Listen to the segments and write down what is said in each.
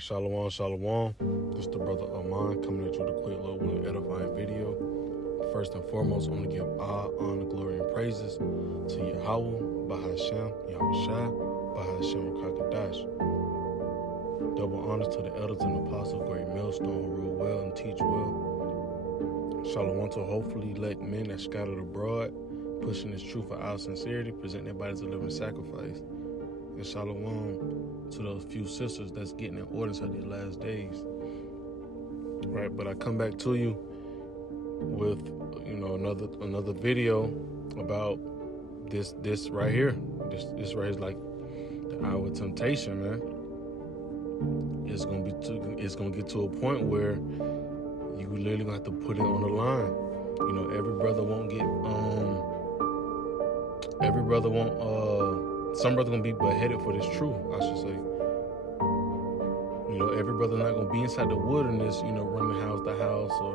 Shalom, shalom. This is the brother Aman coming at you with a quick little and edifying video. First and foremost, I want to give all honor, glory, and praises to Yahweh, Bahashem, Yahweh Shai, Bahashem, Rakakadash. Double honors to the elders and apostles, great millstone, rule well and teach well. Shalom to hopefully elect men that scattered abroad, pushing this truth for our sincerity, present their bodies a living sacrifice. And shalom to those few sisters that's getting in orders of these last days. Right, but I come back to you with another video about this right here. This right here is like the hour of temptation, man. It's gonna get to a point where you literally gonna have to put it on the line. You know, every brother won't some brother gonna be beheaded for this truth, I should say. You know, every brother not gonna be inside the wilderness, running house to house or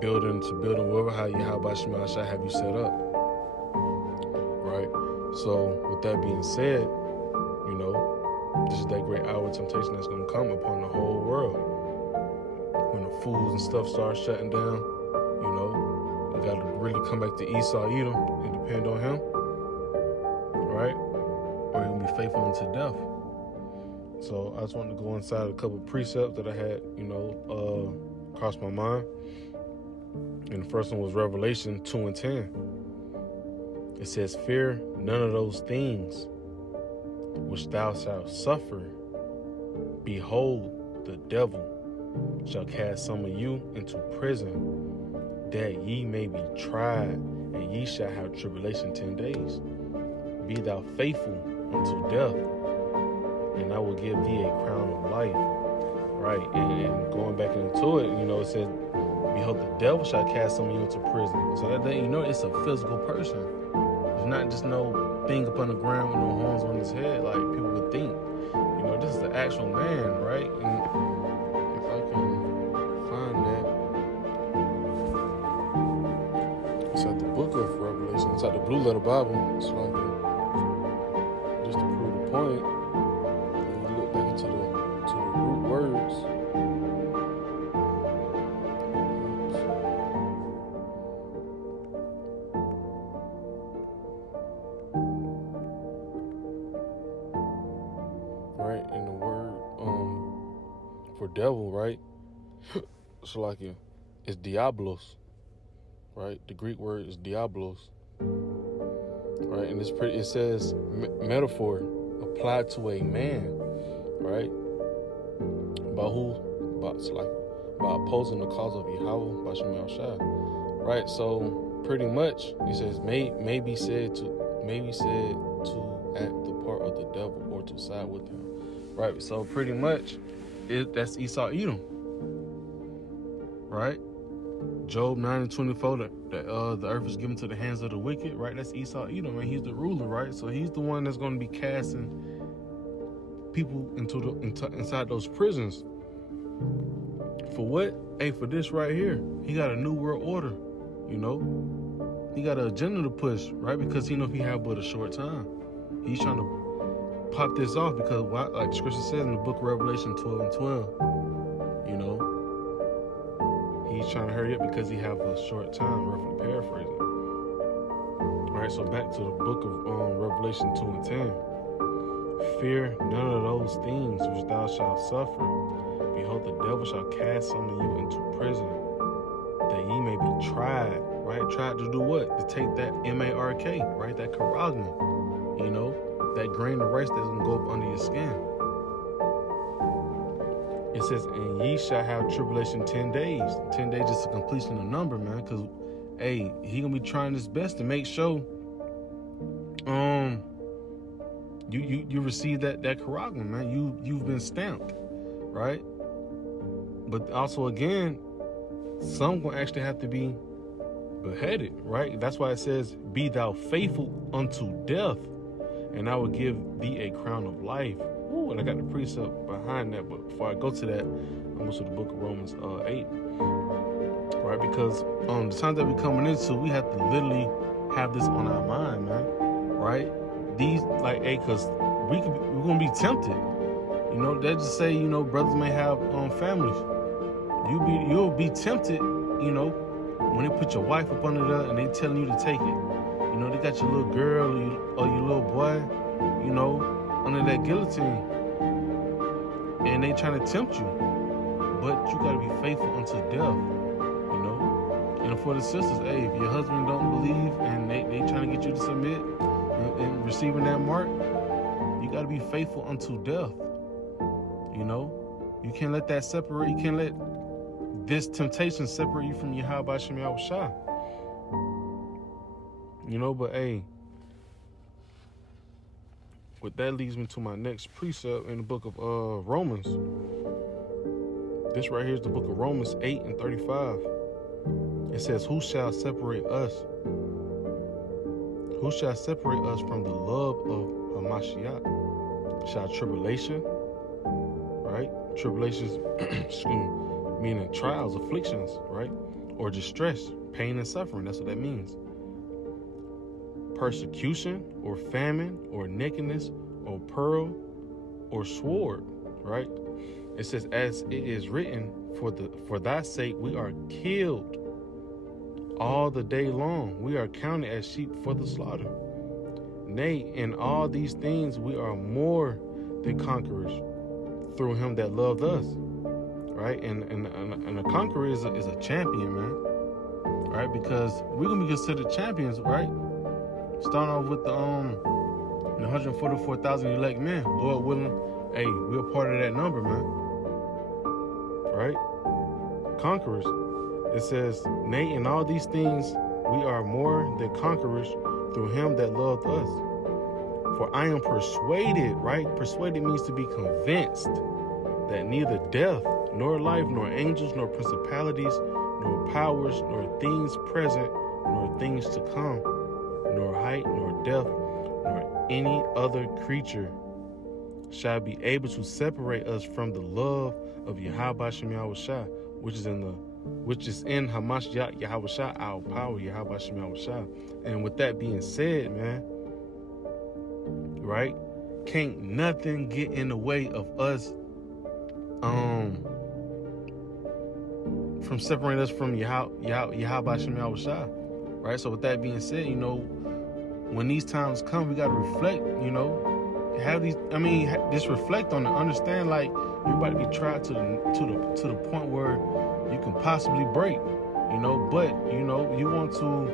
building to building, wherever how Shema Shai have you set up. Right? So with that being said, this is that great hour of temptation that's gonna come upon the whole world. When the fools and stuff start shutting down, we gotta really come back to Esau, Edom, and depend on him. Right? Or you're gonna be faithful unto death. So I just wanted to go inside a couple of precepts that I had, crossed my mind. And the first one was Revelation 2:10. It says, "Fear none of those things which thou shalt suffer. Behold, the devil shall cast some of you into prison, that ye may be tried, and ye shall have tribulation 10 days. Be thou faithful unto death, and I will give thee a crown of life." Right, and going back into it, it says, "Behold, the devil shall cast some of you into prison." So that it's a physical person. It's not just no thing upon the ground with no horns on his head like people would think. This is the actual man, right? And if I can find that, it's at the book of Revelation. It's at the Blue Letter Bible. It's like just to prove the point. You look back into the root words. Right, in the word for devil, right? So like it's diablos, right? The Greek word is diablos, right? And it says metaphor applied to a man, right? By opposing the cause of Yahweh, by Shema Shai, right? So pretty much it says may be said to act the part of the devil or to side with him. Right, so pretty much, that's Esau Edom, right? Job 9:24, the earth is given to the hands of the wicked, right? That's Esau Edom, and he's the ruler, right? So he's the one that's going to be casting people inside those prisons. For what? Hey, for this right here, he got a new world order, He got an agenda to push, right? Because he have but a short time. He's trying to pop this off because, like the scripture says in the book of Revelation 12:12, he's trying to hurry up because he have a short time, roughly paraphrasing. All right, so back to the book of Revelation 2:10. "Fear none of those things which thou shalt suffer. Behold, the devil shall cast some of you into prison, that ye may be tried." Right? Tried to do what? To take that M-A-R-K, right? That charagma, that grain of rice that's going to go up under your skin. It says, "And ye shall have tribulation 10 days. 10 days just a completion of number, man. Because, hey, he going to be trying his best to make sure you receive that charagma, man. You've been stamped, right? But also, again, some going to actually have to be beheaded, right? That's why it says, "Be thou faithful unto death, and I will give thee a crown of life." Ooh, and I got the precept behind that, but before I go to that, I'm going to the book of Romans 8, right? Because the time that we're coming into, we have to literally have this on our mind, man, right? These, because we're going to be tempted, You know, they just say, you know, brothers may have families. You'll be tempted, you know, when they put your wife up under there and they telling you to take it. You know, they got your little girl or your little boy, you know, under that guillotine. And they trying to tempt you. But you gotta be faithful unto death, you know. And for the sisters, hey, if your husband don't believe and they trying to get you to submit and receiving that mark, you gotta be faithful unto death. You know, you can't let that separate. You can't let this temptation separate you from Yahweh Shem Yahushua. You know, but hey, what that leads me to my next precept in the book of Romans. This right here is the book of Romans 8:35. It says, "Who shall separate us? Who shall separate us from the love of Hamashiach? Shall tribulation?" Right? Tribulations, meaning trials, afflictions, right? Or distress, pain and suffering. That's what that means. Persecution, or famine, or nakedness, or peril, or sword, right? It says, "As it is written, for thy sake we are killed all the day long. We are counted as sheep for the slaughter. Nay, in all these things we are more than conquerors through him that loved us." Right? And a conqueror is a champion, man. Right? Because we're gonna be considered champions, right? Starting off with the 144,000 elect men, Lord willing. Hey, we're a part of that number, man. Right? Conquerors. It says, "Nay, in all these things we are more than conquerors through him that loved us. For I am persuaded," right? Persuaded means to be convinced, "that neither death, nor life, nor angels, nor principalities, nor powers, nor things present, nor things to come, nor height, nor depth, nor any other creature shall be able to separate us from the love of Yahweh Shem Yahushua, which is in Hamashiach Yahushua, our power, Yahweh Shem Yahushua." And with that being said, man, right? Can't nothing get in the way of us from separating us from Yahweh Shem Yahushua, right? So with that being said, you know, when these times come, we got to reflect, you know, just reflect on it, understand, like, you're about to be tried to the point where you can possibly break, you know, but, you know, you want to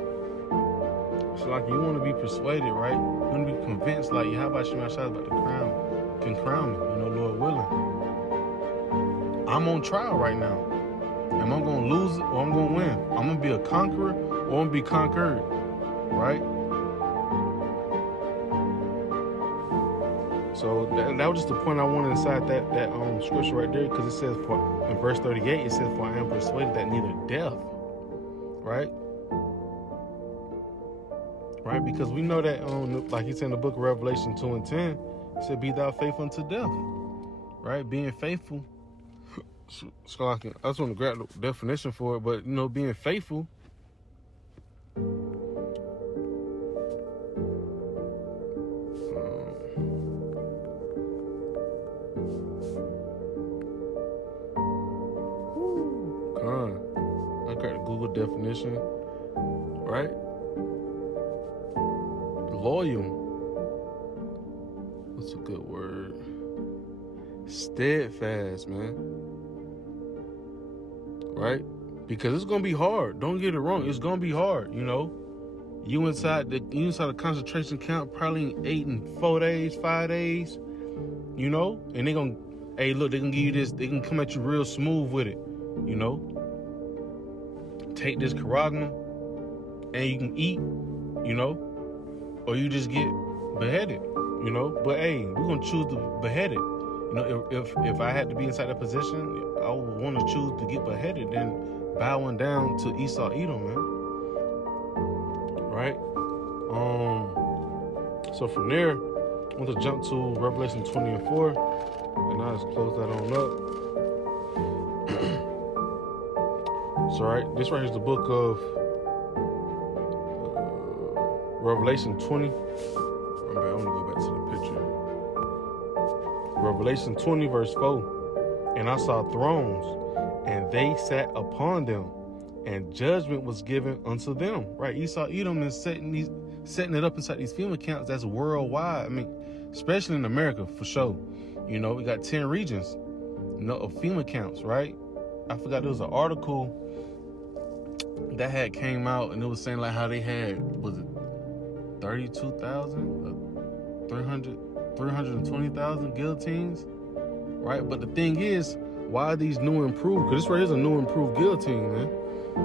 be persuaded, right? You want to be convinced, like, Yahweh Shem Yahushua is about to crown me, you know, Lord willing. I'm on trial right now. Am I going to lose it or I'm going to win? I'm going to be a conqueror or I'm going to be conquered, right? So that was just the point I wanted inside that scripture right there, because it says, in verse 38, it says, "For I am persuaded that neither death," right? Right? Because we know that, like he said in the book of Revelation 2:10, it said, "Be thou faithful unto death," right? Being faithful. So I just want to grab the definition for it, but, you know, being faithful, I got the Google definition, right? Loyal. What's a good word? Steadfast, man. Right? Because it's gonna be hard. Don't get it wrong. It's gonna be hard, you know. You inside the concentration camp probably 8 and 4 days, 5 days, you know, and they gonna, hey, look, they gonna give you this, they can come at you real smooth with it, you know. Take this Karagma and you can eat, you know, or you just get beheaded, you know. But hey, we're gonna choose to behead it. You know, if I had to be inside that position, I would want to choose to get beheaded than bowing down to Esau Edom, man. Right? So from there, I want to jump to Revelation 20:4, and I'll just close that on up. So right, this right here is the book of Revelation 20. I'm gonna go back to the picture. Revelation 20 verse 4. And I saw thrones, and they sat upon them, and judgment was given unto them. Right? Esau Edom is setting it up inside these FEMA camps. That's worldwide. I mean, especially in America for sure. We got 10 regions, of FEMA camps, right? I forgot there was an article that had came out, and it was saying like how they had, was it 32,000, 320,000 guillotines, right? But the thing is, why are these new improved? Because this right here is a new improved guillotine, man.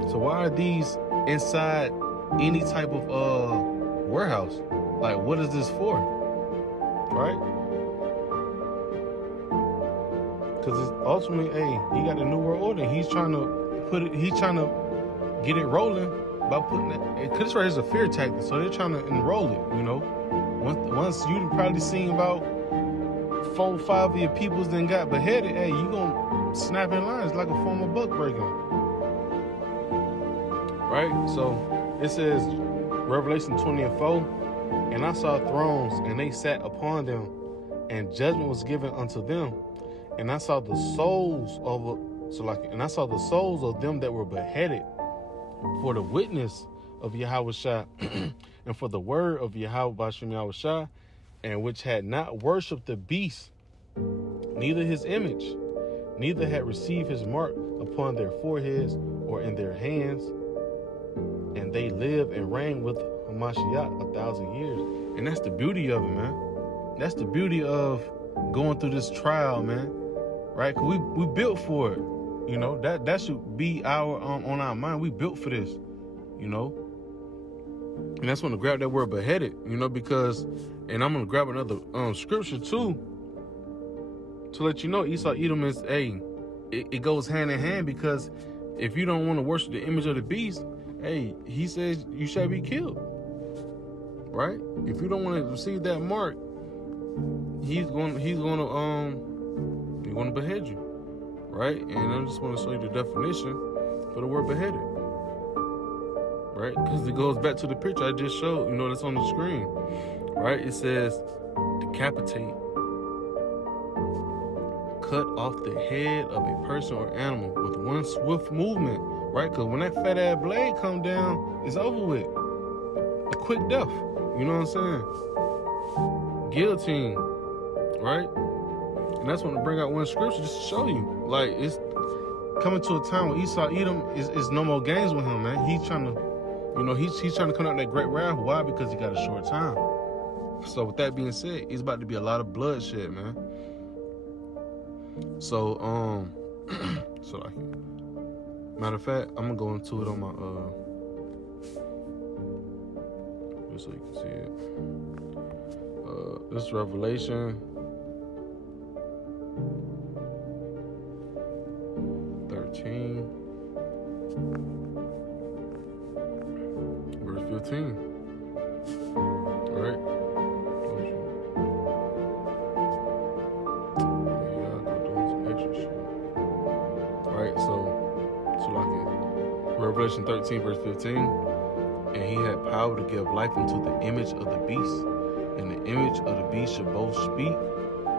So why are these inside any type of warehouse? Like, what is this for, right? Because it's ultimately, he got the new world order. He's trying to get it rolling by putting it. Because this right here is a fear tactic, so they're trying to enroll it. Once you probably seen about 4 or 5 of your peoples then got beheaded, you gonna snap in lines like a form of buck breaking, right? So it says Revelation 20 and 4, and I saw thrones, and they sat upon them, and judgment was given unto them, and I saw the souls of them that were beheaded for the witness of Yahushua and for the word of Yahushua, and which had not worshipped the beast, neither his image, neither had received his mark upon their foreheads or in their hands. And they live and reign with Hamashiach 1,000 years. And that's the beauty of it, man. That's the beauty of going through this trial, man. Right? Because we built for it. That should be on our mind. We built for this, And that's when to grab that word beheaded, because, and I'm going to grab another scripture too, to let you know Esau Edom is, it goes hand in hand, because if you don't want to worship the image of the beast, he says you shall be killed, right? If you don't want to receive that mark, he's going to behead you, right? And I just want to show you the definition for the word beheaded, right? Because it goes back to the picture I just showed, that's on the screen, right? It says decapitate, cut off the head of a person or animal with one swift movement, right? Because when that fat ass blade come down, it's over with. A quick death, you know what I'm saying? Guillotine, right? And that's when to bring out one scripture just to show you, like, it's coming to a time where Esau Edom is no more games with him, man. He's trying to, he's trying to come out that great wrath. Why? Because he got a short time. So with that being said, it's about to be a lot of bloodshed, man. So, matter of fact, I'm gonna go into it on my just so you can see it. This is Revelation 13, verse 15. All right. Revelation 13, verse 15, and he had power to give life unto the image of the beast, and the image of the beast should both speak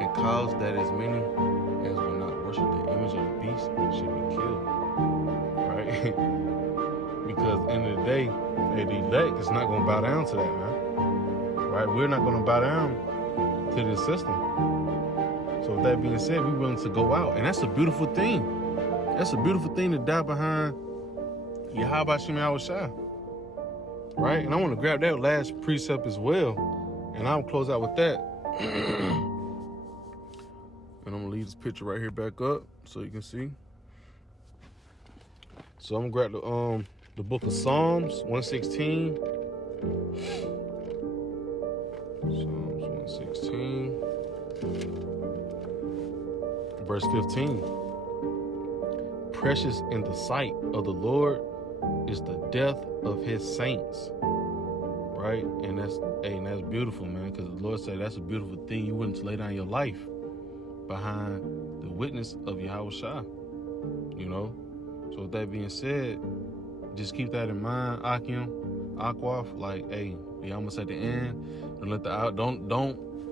and cause that as many as will not worship the image of the beast should be killed, right? Because at the end of the day, the elect is not going to bow down to that, man, right? We're not going to bow down to this system. So with that being said, we're willing to go out, and that's a beautiful thing. That's a beautiful thing to die behind Yahushua, right? And I want to grab that last precept as well, and I'll close out with that. And I'm gonna leave this picture right here back up so you can see. So I'm gonna grab the book of Psalms 116. Psalms 116, verse 15. Precious in the sight of the Lord is the death of his saints, right? And that's beautiful, man, because the Lord said that's a beautiful thing. You wouldn't lay down your life behind the witness of Yahushua, So with that being said, just keep that in mind, Akim, Akwaf. Like, we almost at the end. Don't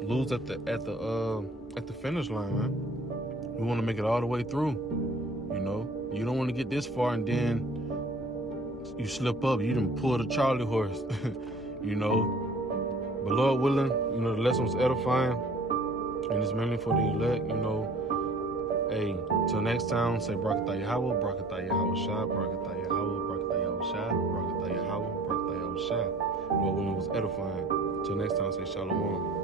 lose at the finish line, man. We want to make it all the way through. You know, you don't want to get this far and then you slip up. You done pull the Charlie horse. You know. But Lord willing, you know, the lesson was edifying, and it's mainly for the elect. You know, hey, till next time, say Barakatah Yahweh, Barakatah Yahweh Shah, Barakatah Yahweh, Barakatah Yahweh Shah, Barakatah Yahweh, Barakatah Yahweh Shah. Lord willing was edifying. Till next time, say Shalom.